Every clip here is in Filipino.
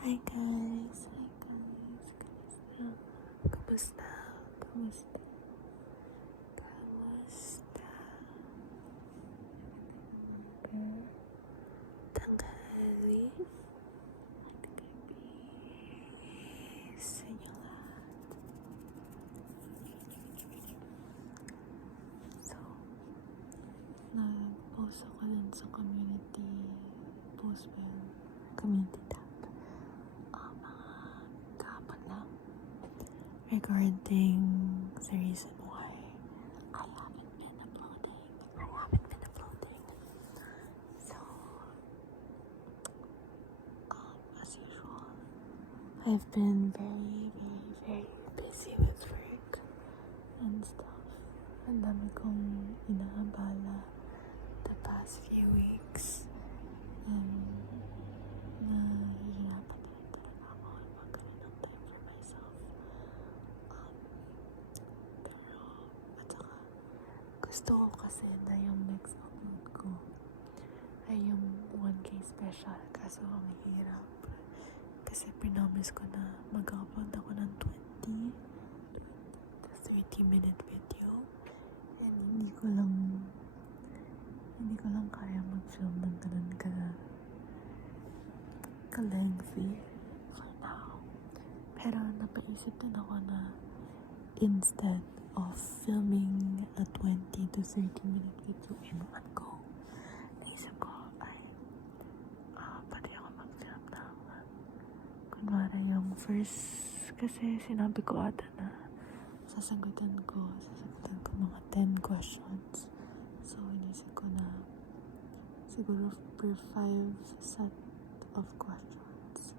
Hi guys, kamusta? Kamusta? Kamusta? Kamusta? Tanghali at gabi sa inyo lahat. So, nag-post ako dun sa community post ba yun? Community tab. Mga kahapon lang. Regarding the reason why I haven't been uploading. So, as usual, I've been very busy with work and stuff. Ang dami kong inaabala the past few weeks. And nahihirapan na rin talaga ako magkaroon ng time for myself. Pero, at saka, gusto ko kasi na yung next upload ko ay yung 1K special. Kaso ang hirap. Kasi pinomise ko na mag-upload ako ng 20 to 30-minute video. And hindi ko lang kaya mag-film ng ganun ka-lengthy for now. Pero napaisip din ako na instead of filming a 20 to 30-minute video in one go, naisip ko ay pwede ako mag-film ng kunwari yung first, kasi sinabi ko ata na sasagutin ko mga 10 questions. So inisip ko na siguro per 5 set of questions,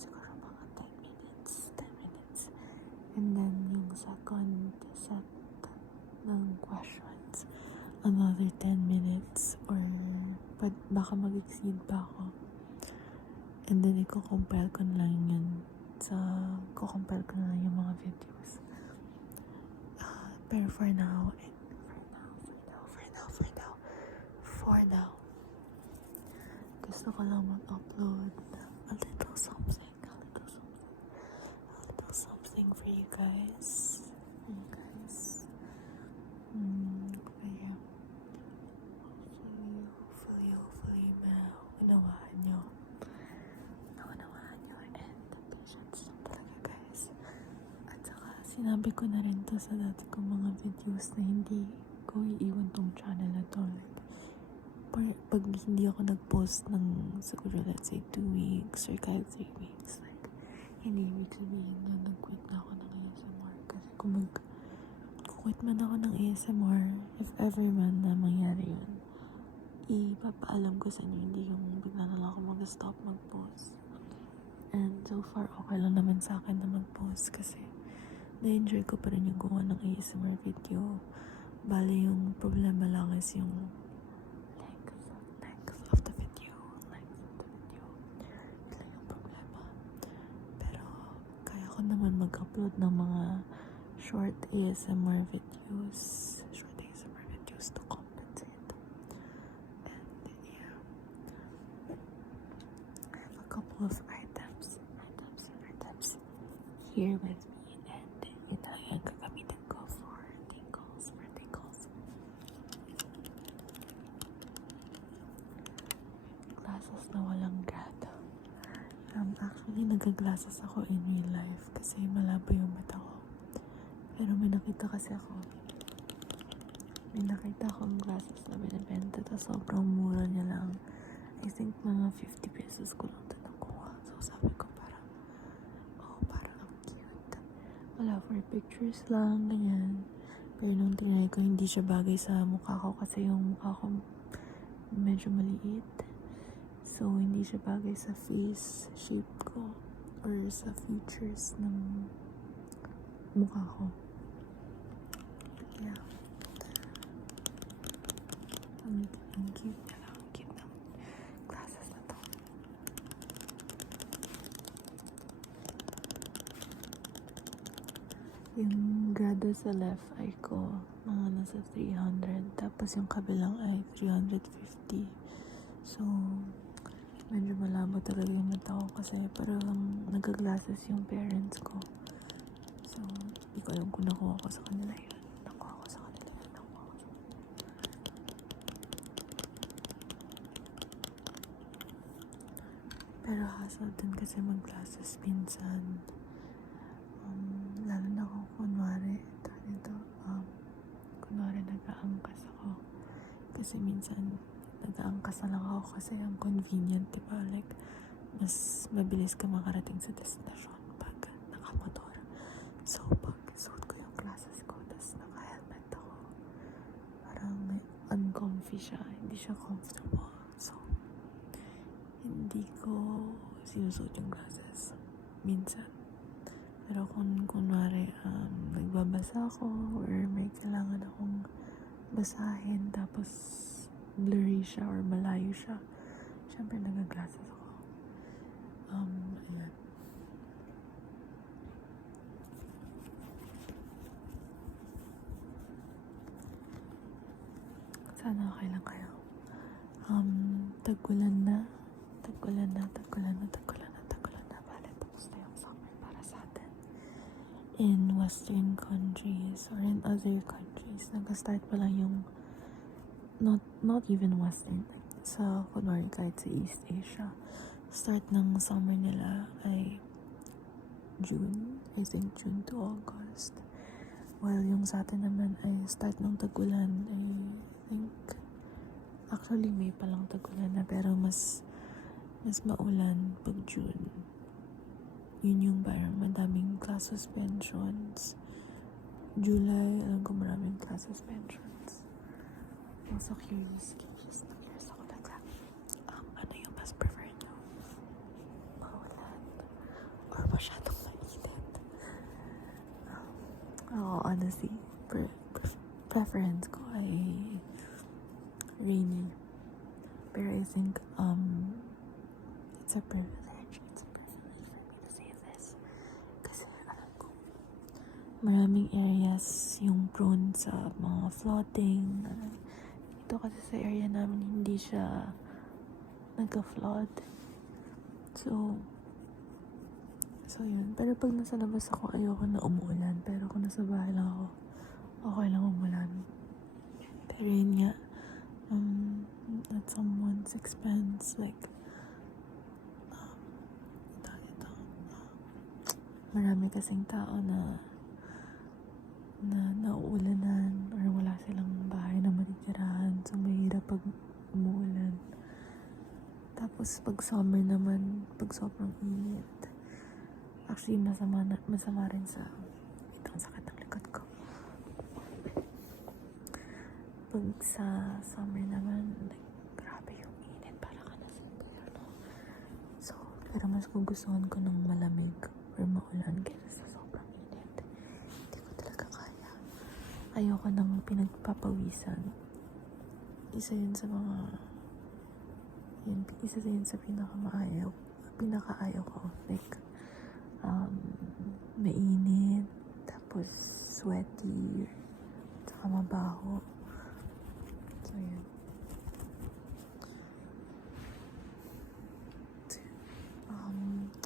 siguro mga 10 minutes. And then yung second set ng questions, another 10 minutes, or baka mag-exceed pa ako. And then i-compile ko na lang yung mga videos. Pero for now, gusto ko lang mag-upload a little something for you guys. Kaya hopefully unawaan nyo and patience lang talaga guys. At saka sinabi ko na rin to sa dati kong mga videos na hindi ko iiwan tong channel na to. Pag hindi ako nag-post ng siguro let's say 2 weeks or kahit 3 weeks, like hindi ibig sabihin na nag-quit na ako ng ASMR. Kasi kung mag-quit man ako ng ASMR, if ever man na mangyari yun, ipapaalam ko sa inyo, hindi yung bigla na lang ako mag-stop mag-post. And so far, okay lang naman sa akin na mag-post kasi na-enjoy ko pa rin yung gawa ng ASMR video. Bali, yung problema lang is yung length of the video. Yun lang yung problema. Pero, kaya ko naman mag-upload ng mga short ASMR videos to compensate. And yeah, I have a couple of items here with me, and yun lang yung gagamitin ko for tingles. Glasses na walang grado. Actually, nag-glasses ako in real life kasi malabo yung mata ko. Pero may nakita akong glasses na binibenta, tapos sobrang mura niya lang. I think mga 50 pesos ko lang ito nakuha. So sabi ko parang ang cute. Wala, for pictures lang, ganyan. Pero nung tinry ko, hindi siya bagay sa mukha ko kasi yung mukha ko medyo maliit. So hindi siya bagay sa face shape ko or sa features ng mukha ko. Yeah. Ang cute ng glasses na to. Yung grado sa left eye ko, mga nasa 300. Tapos yung kabilang ay 350. So, medyo malabo talaga yung mata ko kasi parang nagka-glasses yung parents ko. So, hindi ko alam kung nakuha ko sa kanila yun. Nakuha ko sa kanila yun. Nakuha ko sa Pero hassle din kasi mag-glasses minsan. Lalo na kung kunwari nag-aangkas ako. Kasi minsan, nag-aangkas na lang ako kasi ang convenient, diba? Like, mas mabilis ka makarating sa destinasyon pag nakamotor. So, pag suot ko yung glasses ko, tas naka-helmet ako, parang may uncomfy siya. Hindi siya comfortable. So, hindi ko sinusuot yung glasses. Minsan. Pero kung kunwari nagbabasa ako or may kailangan akong basahin tapos blurry siya or malayo siya, syempre nag-glasses ako. Ayan. Sana okay lang kayo. Tag-ulan na. Bale, tapos na yung summer para sa atin. In Western countries or in other countries, nag-start pa lang yung not even Western, like sa kunwari kahit sa East Asia, start ng summer nila ay June, I think June to August. While yung sa atin naman ay start ng tag-ulan ay I think actually May pa lang tag-ulan na, pero mas maulan pag June. Yun yung parang madaming class suspensions. July, alam ko maraming class suspensions. Also curious ako talaga. Ano yung mas prefer nyo? Maulan or masyadong mainit? Honestly, preference ko ay rainy. Pero I think it's a privilege for me to say this. Kasi alam ko, maraming areas yung prone sa mga flooding. Ito kasi sa area namin hindi siya nagka-flood. So yun. Pero pag nasa labas ako, ayoko na umuulan. Pero kung nasa bahay lang ako, okay lang umulan. Pero yun nga, at someone's expense, like, marami kasing tao na nauulanan or wala silang bahay na matitirahan, so mahirap pag umuulan. Tapos pag summer naman, pag sobrang init, actually masama rin sa itong sakit ng likod ko. Pag sa summer naman, like, grabe yung init, para ka nasa impyerno. So, pero mas gugustuhan ko ng malamig or maulan kaysa sa sobrang init. Hindi ko talaga kaya. Ayoko nang pinagpapawisan. Isa yun sa pinakaayaw ko. Like, mainit, tapos sweaty, saka mabaho. So, yun.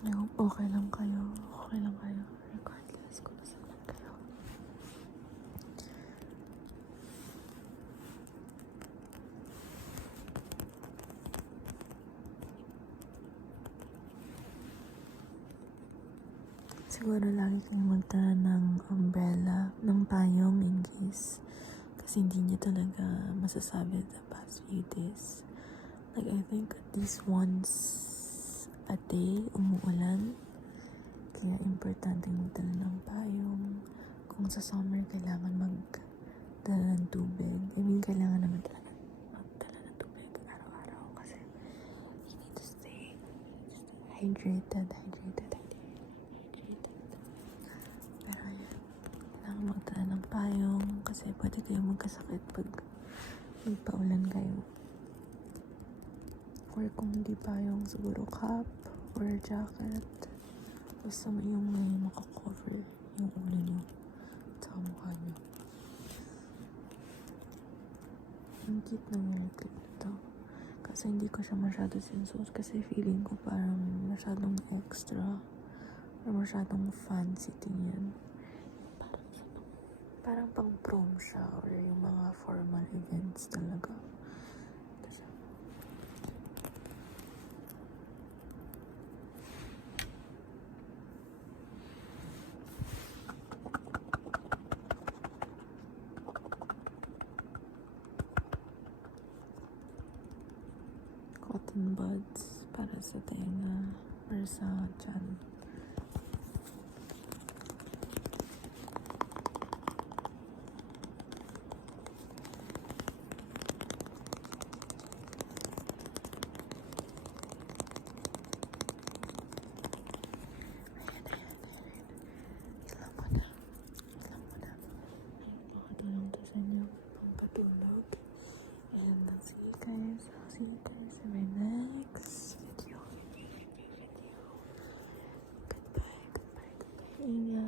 I hope okay lang kayo. Regardless kung nasan lang kayo. Siguro lagi kang magdala ng umbrella, ng payong in case. Kasi hindi niyo talaga masasabi the past few days. Like, I think at least once a day umuulan. Kaya importante magdala ng payong. Kung sa summer kailangan magdala ng tubig. I mean, kailangan naman talaga magdala ng tubig araw-araw kasi you need to stay hydrated. Pero yun, kailangan magdala ng payong kasi pwede kayo magkasakit pag magpaulan kayo. Or kung hindi payong, siguro cap or jacket. Basta yung may makakover yung ulo nyo at mukha nyo. Ang cute na yung clip nito. Kasi hindi ko siya masyado sinusuot kasi feeling ko parang masyadong extra or masyadong fancy tingin. Parang pang prom siya or yung mga formal events talaga. Cotton buds para sa tenga or sa tiyan. Makatulong to sa inyo pampatulog. And I'll see you guys in my next video. Goodbye. Ingat.